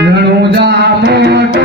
રણુજા મોટો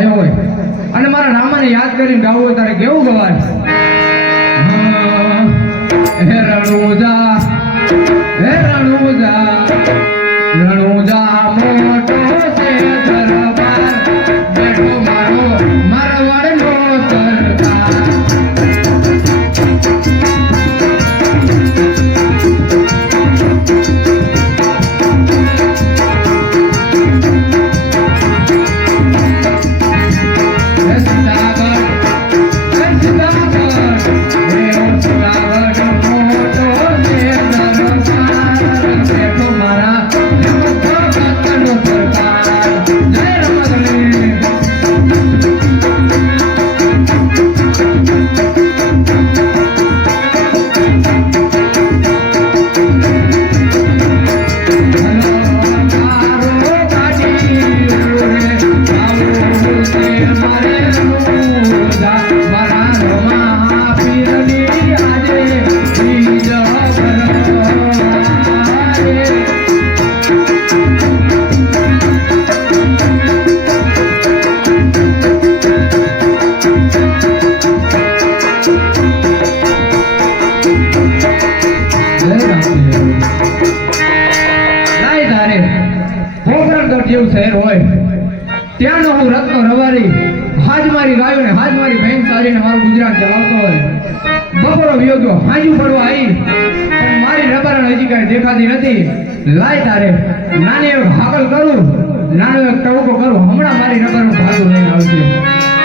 આવ્યો હોય. અને મારા રામાને યાદ કરીને ગાવું હોય તારે કેવું ગવાય? હે રણુજા હે રણુજા રણુજા મોટો છે દરબાર. કાંઈ દેખાતી નથી. લાય તારે. નાની હાકલ કરું. નાનો એક ટવકો કરું. હમણાં મારી રબારણ ભાગું લઈને આવશે.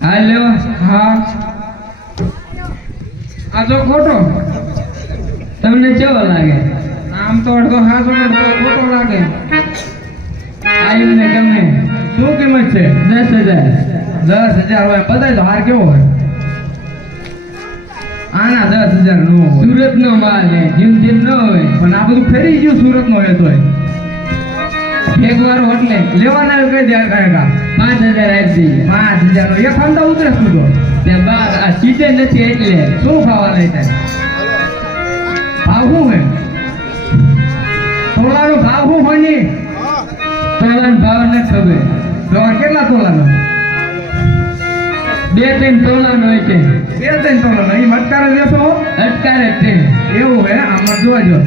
હાલ્યો હા. આ તો ખોટો. તમને કેવો લાગે? આમ તો અડધો ને અડધો ખોટો લાગે. આયુને ગમે શું કિંમત છે? દસ હજાર. દસ હજાર હોય બધાય તો હાર કેવો હોય? આના દસ હજાર નો સુરત નો માલ હે જીમ જીમ નો હોય. પણ આ બધું ફેરી ગયું સુરત નો હોય. તોય એક વાર એટલે લેવાના કઈ દે કાકા પાંચ હજાર આપી દઈએ. પાંચ હજાર એક ફંદા ઉતરે તે. બાર આ સીઝન નથી એટલે શું ખાવા લઈ થાય ભાવ હે તોલાનો ભાવ શું હોયની? તોલાનો ભાવ નથી ખબર. તોલા કેટલા તોલાનો? બે ત્રણ તોલાનો હોય છે બે ત્રણ તોલાનો. એ મટકારે લેશો અટકારે જ એવું હે આમાં જોજો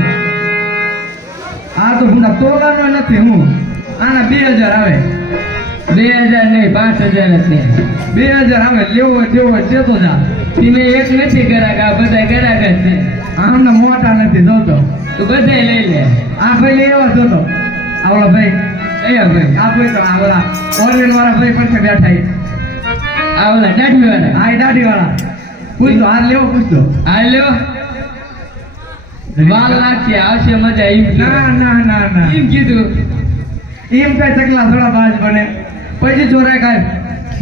આ તો ભૂંડા તોલાનો નથી હું. આના બે હજાર આવે. બે હજાર નહીં પાંચ હજાર નથી બે હજાર આવે લેવો તેવો હોય તે જા. તમે એક નથી ગરાક આ બધા ગરાક જ છે આમને મોટા નથી જોતો. તું બધા લઈ લે. આ ભાઈ લઈ એવા જોતો. આવડો ભાઈ. અહીંયા ભાઈ. આ ભાઈ તો આવડા ઓરેન વાળા ભાઈ પાસે બેઠા છે. આવલા દાઢી વાળા આ દાઢી વાળા પૂછતો હાલ લેવો પૂછતો. આ લેવો. વાલ લાગશે આવશે મજા એમ ના ના ના ના. એમ કીધું. એમ કઈ ચકલા થોડા બાજ બને. પછી ચોરાય કાંઈ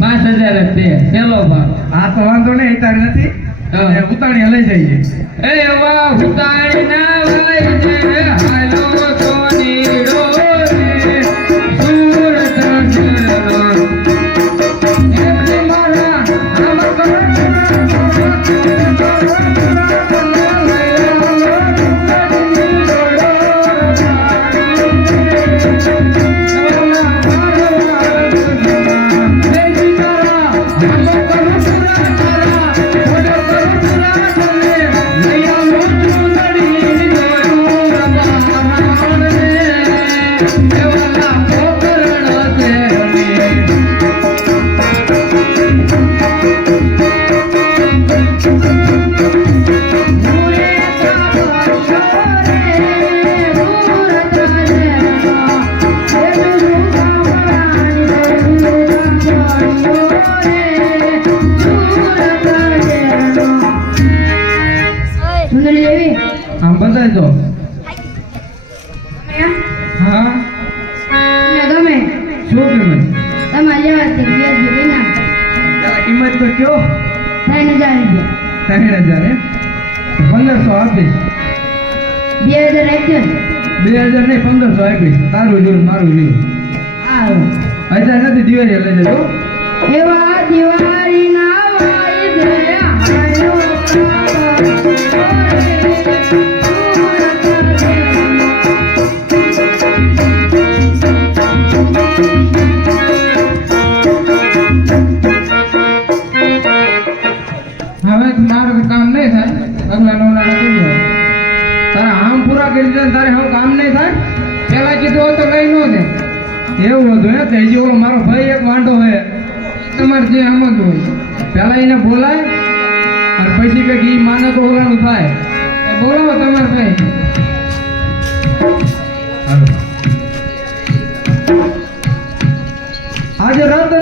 પાંચ હજાર જ છે. પેલો ભાવ તો વાંધો નહીં તાર નથી. ઉતાણી લઈ જઈએ. એ વાહ ઉતાણી ના લઈ જે બતાવી દો હા? મને ગમે. શું ગમે? તમારી જેવા છે વ્યાજ વિના તારા કિંમત તો કયો? ત્રણ હજાર રૂપિયા. ત્રણ હજાર એમ? પંદરસો આપીશ. બે હજાર રાખજો બે હજાર નહીં પંદરસો આપીશ. તારું જોયું મારું જોયું હજાર નથી દિવાળી લઈ જજો એવા તારા આમ પૂરા કરી દીધા તારે હવે કામ નહીં થાય? પેલા કીધું તો લઈ નો એવું હતું હે, તે હજી ઓલો મારો ભાઈ એક વાંઢો હે. તમારે જે આમ જ પેલા એને બોલાય, અને પછી કંઈક એ માને તો ઓલાનું થાય બોલાવો તમારે ભાઈ. આજ રત્નો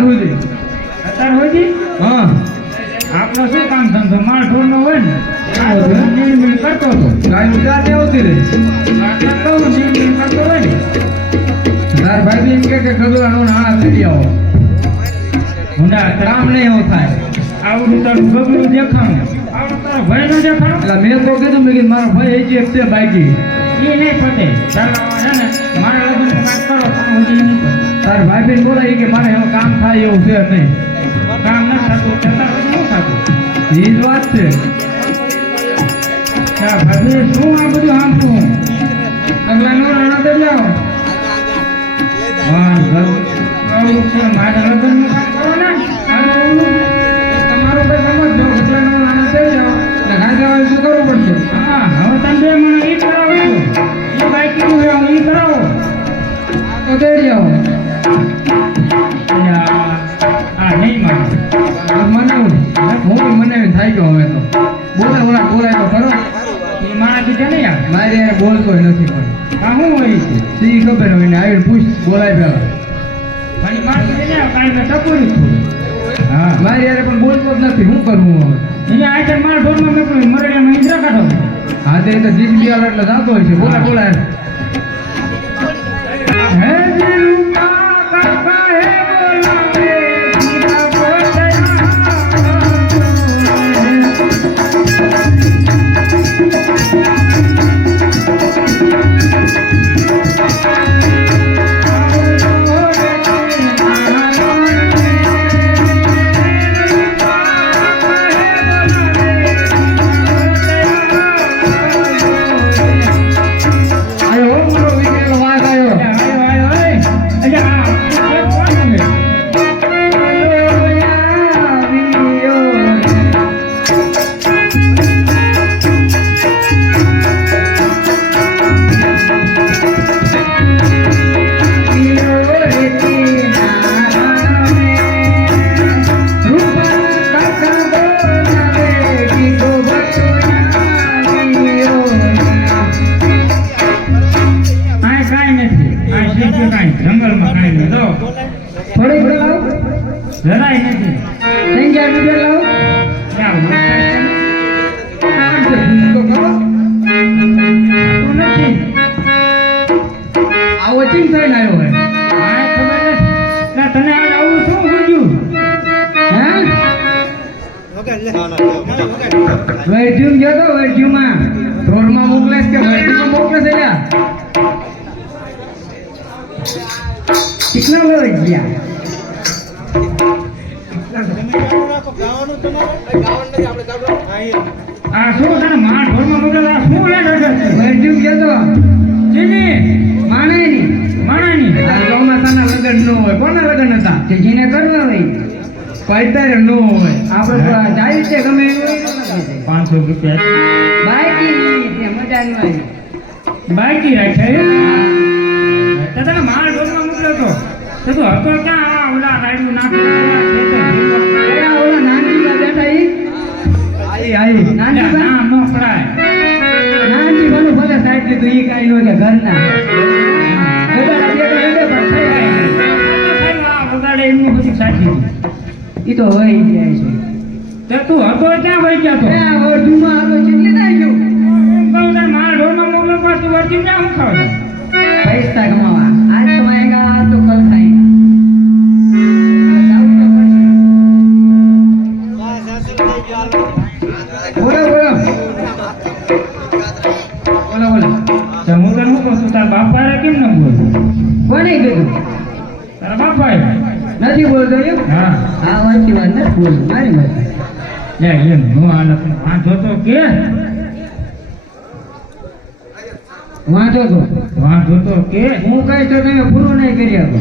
અત્યાર સુધી? અત્યાર હોજી હા. આપણો શું કામ ધંધો? માલ ઢોરનો હોય ને? હોય. નીણ કરતો હતો ગાય ગુજરાત ને આવતી રહી? એટલે કહું નીણ કરતો હોય ને? તાર ભાઈ એમ કે આવો. હુંડા એવું થાય. આવડું તારું ગગડું દેખાણું. આવડું તારો દેખાણું? એટલે મેં તો કીધું મેં કીધું મારો ભાઈ હજી એક છે બાકી. એ નહીં પતે. છે ને મારા કરો નહીં તાર ભાઈ બેન બોલાય કે મારે હવે કામ થાય એવું છે નહીં. કામ ના થતું છતાં શું થતું. એ જ વાત છે. ભાઈ શું આ બધું આમતું ગગલાનો નાણા કરી આવો. હા આવું છે મારા કરો ને તમારો ભાઈ ગગલાનો નાણા કરી આવો. એટલે ગાય દેવાય શું કરવું પડશે? હા હવે તમે બે મને ઈ કરાવો. એ હું ઈ કરાવો. તો આવો. અલ્યા, આ નહીં હું બી બોલે બોલા પણ હોય ને આવીને પૂછ બોલાય પેલા મારી માર હતું હા મારે યાર પણ બોલતો જ નથી હવે અહીંયા આ માર ઢોરમાં મેં મરડિયામાં ઈંદરા કાઢો હા તે તો જીસબી આવે એટલે જાતો હોય છે. બોલા બોલાય આ શું તને માર ઢોરમાં મોકલે આ શું લે છે વેરજ્યુમ ગયો તો જીની માણેની માણાની. આ ચોમાસાના લગ્ન ન હોય. કોના લગ્ન હતા? જેને કરવા હોય. પાઇતારે નો હોય. આપણે જાય છે ગમે. પાંચસો રૂપિયા. બાકી મજા ન આવી બાકી તને માલ ઢોરમાં મોકલ્યો તો તો હતો ક્યાં? આ ઓલા રાયડું નાખેલું આઈ આઈ નો પડાય. નાનજી બનું ભલે સાઈડ લીધું ઈ કાંઈ નો કે ઘરના. ગધાડા બે તો જાય. ઈ તો હોય જાય છે. તે તું હતો ક્યાં વહી ગયા તો? આ અડધુંમાં આ તો ચીટલી થાય ગયું કહું તારે માલ ઢોરમાં મોકલો પાછું વર્તી ક્યાં હું ખાવ કેમ ન બોલ. કોને કીધું તારા બાપા નથી બોલતો એમ? હા. આ વાંચી વાત નથી બોલતો મારી વાત. લે એમ નો હાલત વાંચો તો કે? વાંચો તો. વાંચો તો કે? હું કઈ તો તમે પૂરું નહીં કરી આપો.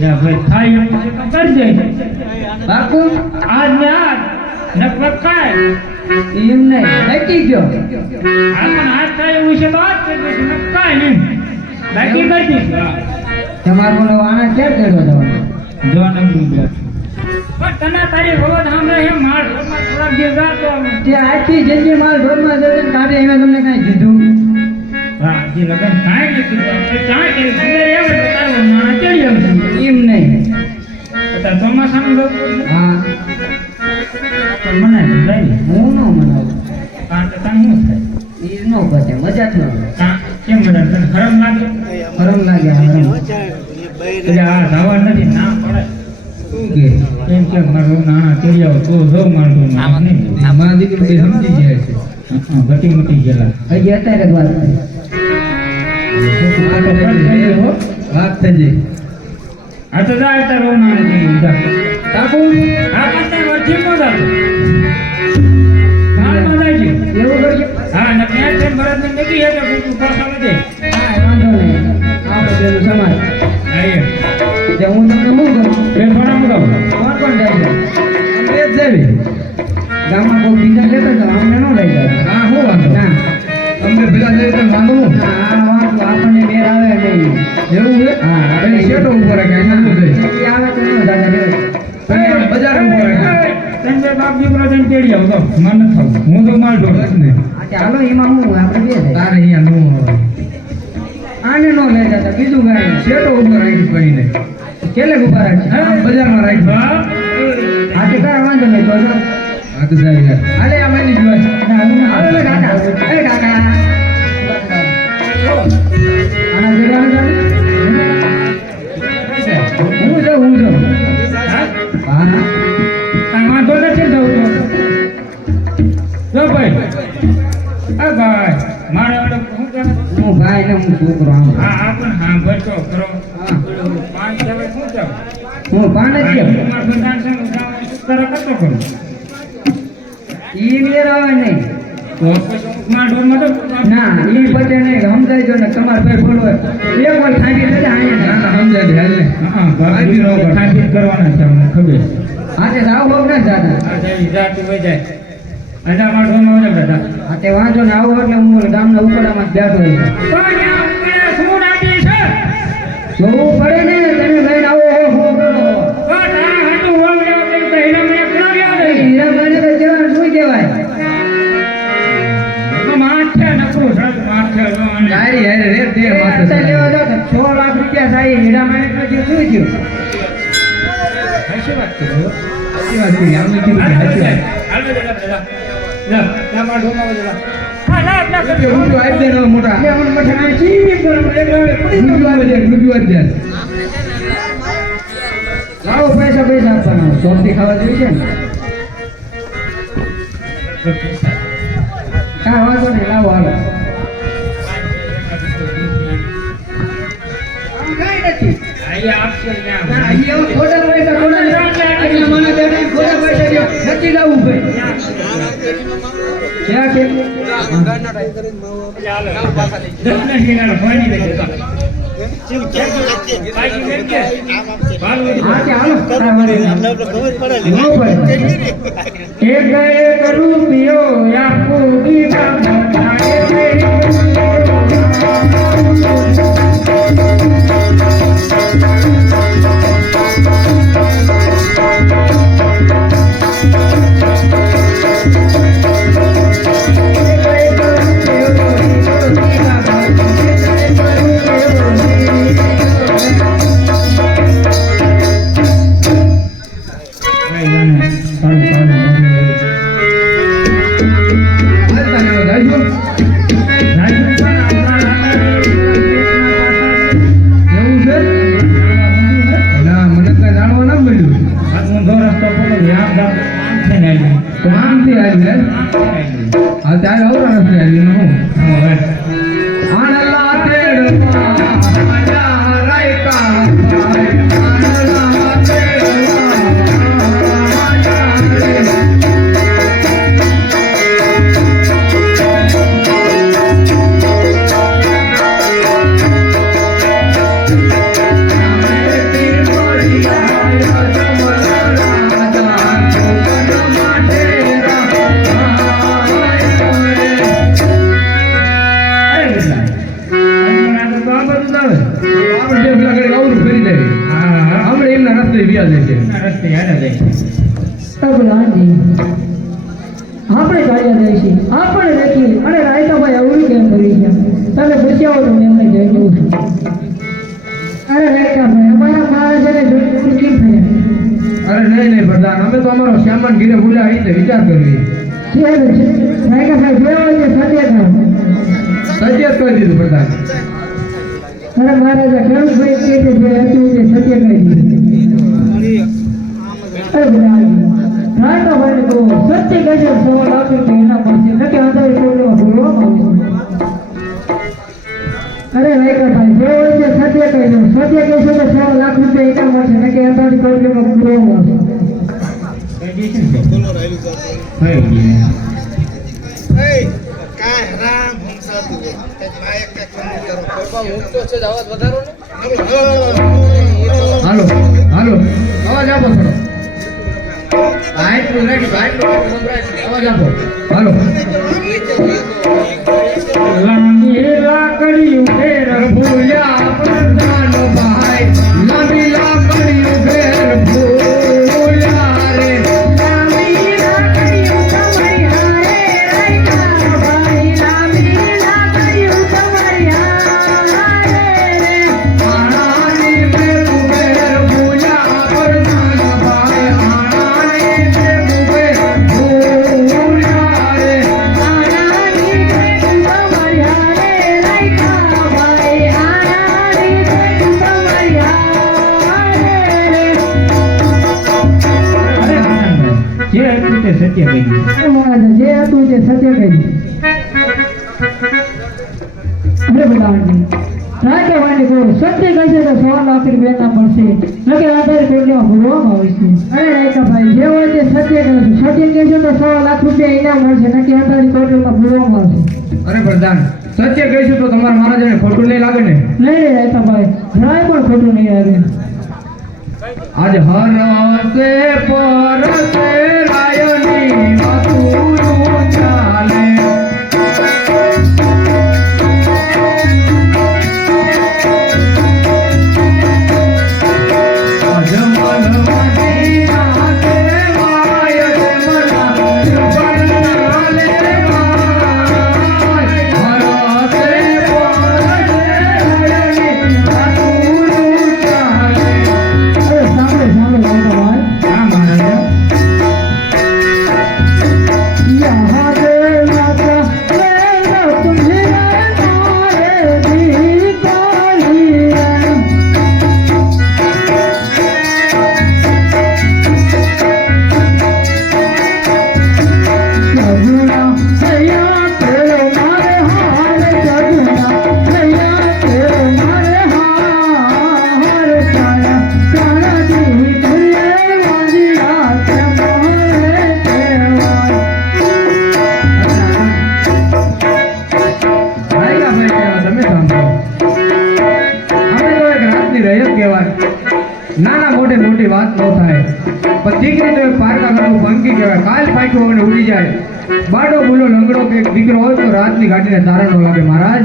લે ભાઈ થાય એમ કરજે. બાપુ? આજ ને આજ નકર કાય એમ નહીં નક્કી ગયો આ પણ આજ થાય એવું છે તો આજ કાય નહીં. બાકી કરી દઈશું તમારો બોલો આના ક્યાં ચડો જવાનો જો નંબર પણ તને તારી રોજ સાંભળે એમ માર ઘરમાં થોડાક દિવસ જાતો તે આખી જિંદગી માલ ઢોરમાં જશે ને કાઢે એને તમને કાંઈ કીધું? હા જે લગન કાંઈ કીધું તો કે સુંદર એમ જ માં ના ચડી આવશે એમ નહીં. અત્યારે ચોમાસાનું લોકો હા. પણ મનાય જાય હું ન મનાવું. આ તો કાંઈ શું થાય? એ ન પતે મજા જ ન આવે કાં કેમ બધા તને ગરમ લાગે? ગરમ લાગે એટલે આ ધાવા નથી ના પડે. શું કે? એમ કે મારો નાના ચડી આવો તો જો આ મારા દીકરો સમજી ગયા છે. ઘટી મટી ગયેલા. હજી અત્યારે જ વાત કરી થઈ વાત થઈ ગઈ. આ તો જાય અત્યારે બહુ નાના કાકુ આ વચ્ચે છે. એવું કરજો ભરત હે તો તું પાછા વધે હા વાંધો નહીં આપણે પેલું સમાજ આયે તે હું તમને શું કરું બે ફોના મુકાવ કોણ કોણ જાય છે એ જ જાવી. ગામમાં કોઈ બીજા લેતા તો અમને ન લઈ જાય હા હું વાંધો ના અમને ભેગા થઈ તો વાંધો હું આ વાંધો આપણને મેર આવે નહીં એવું છે હા, એટલે શેઠો ઊભો રાખે અહીંયા એ આવે તો દાદા બજાર ઊભો રાખે બાપ દીકરો જઈને તેડી આવો મને ખાવ હું તો માલ ઢોર બસ ને કે એમાં હું આપણે બે તારે અહીંયા નો આને નો લઈ જતા બીજું ગાય શેઠો ઊભો રાખી કરીને. કેલે ઊભા આમ બજારમાં રાખી હા. આ કે કાંઈ વાંધો નહીં તો તો જાય. હાલે. હું આ પણ કરો. પાંચ શું હું છે કતો કરું. ઈ આવે નહીં. ના ઈ પતે નહીં સમજાય જો ને તમારે ભાઈ બોલો એક વાર ખાંડી લેજે અહીંયા સમજાય હાલ ને. હા ભાઈ ખાંડી કરવાના છે અમને ખબર આજે રાવ હોગ ને દાદા આ જાય. આ બધા. આજે વાંધો ને આવો એટલે હું ગામના ઉકડામાં જ બેઠો છું. અને હારી રે તે માથે લેવા લાખ રૂપિયા થાય હીરા જે શું થયું? વાત સાચી વાત સાચી વાત. હાલો મારા. હા, ના, ના, કે મોટા. લાવો પૈસા પૈસા આપવાના. સોફ્ટી ખાવા જોઈએ છે ને? હા વાંધો નહીં લાવો હાલો. અહીંયા આપશે ત્યાં. ના, ઈ એવા ખોટા પૈસા ખોટા નહીં. એટલે મને તો એમ ખોટા પૈસા દ્યો. નથી લાવવું ભાઈ ક્યાં છે ચાલો. દસ મિનિટ હિરાનો, ભણી લેજો, ચાલો. બાકી કેમ કે? ભાલું હા કે હાલો તારા વાળી ના. ન પડે. એક એક રૂપિયો આપો દીવા બનાવે હાલતા આવી હે હા ત્યારે અવરા નથી આવી આપણે ગાળ્યા જાય છે આપણે દેખી અને રાયતાભાઈ અવળી કેમ કરી છે? તમે પૂછ્યા તો એમને જઈ દઉં છું. અરે રાયતાભાઈ અમારા મહારાજાને જોઈ કેમ થયા? અરે નહીં નહીં પ્રધાન. અમે તો અમારો શ્યામન ઘીરે બોલ્યા રીતે વિચાર કરવી છે છે? રાયતાભાઈ જે હોય સત્ય સત્ય કહી દીધું પ્રધાન. અરે મહારાજા ભાઈ કે જે હતું તે સત્ય કહી દીધું. અરે બિલાડી રાયતાભાઈને તો સત્ય કહેશે સવા લાખ રૂપિયા એના પડશે આવશે અરે રાયકાભાઈ જે હોય છે સત્ય કહી દો સત્ય કહેશો તો સવા લાખ રૂપિયા એના મળશે નકે અંધારી ટોળીમાં ભૂલવામાં આવશે હાલો. હાલો. અવાજ આપો થોડો. હાલો લાકડી ઉભેર ભૂલ્યા તે સત્ય કહી. જે હતું તે સત્ય કહ્યું અરે ભગવાનજી રાજાવાણી સત્ય તો લાખ રૂપિયા મળશે. નકે આધાર ટોટલીમાં ભરવામાં આવશે અરે રાયકાભાઈ જે હોય તે સત્ય કહેશું સત્ય કહેશો તો સો લાખ રૂપિયા ઇનામ મળશે નકે આધાર ટોટલીમાં ભરવામાં આવશે અરે પ્રધાન સત્ય કહીશું તો તમારા મહારાજાને ખોટું નહીં લાગે ને? નહીં ભાઈ રાયકાભાઈ જરાય પણ ખોટું નહીં આવે આજ હરસે પરસે રાયની વાતુરું નાના મોટે મોટી વાત ન થાય. પણ દીકરી તો પારકા કરવું ભંગી કહેવાય. કાલ પાક્યો અને ઉડી જાય. બાડો બોલો લંગડો કે દીકરો હોય તો રાતની ગાડીને તારા ન લાગે. મહારાજ.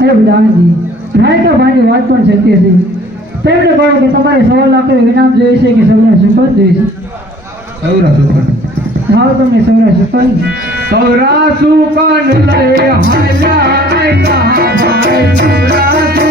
અરે બુધાનજી તો ભાઈ વાત પણ સત્ય છે. તેમને કહ્યું કે તમારે સવા લાખ ઇનામ જોઈએ છે કે સૌરા સુપર જોઈએ છે? સૌરા સુપર. હા તમને સૌરા સુપર. સૌરા સુપર લઈ હાલ્યા. સૌરા સુકન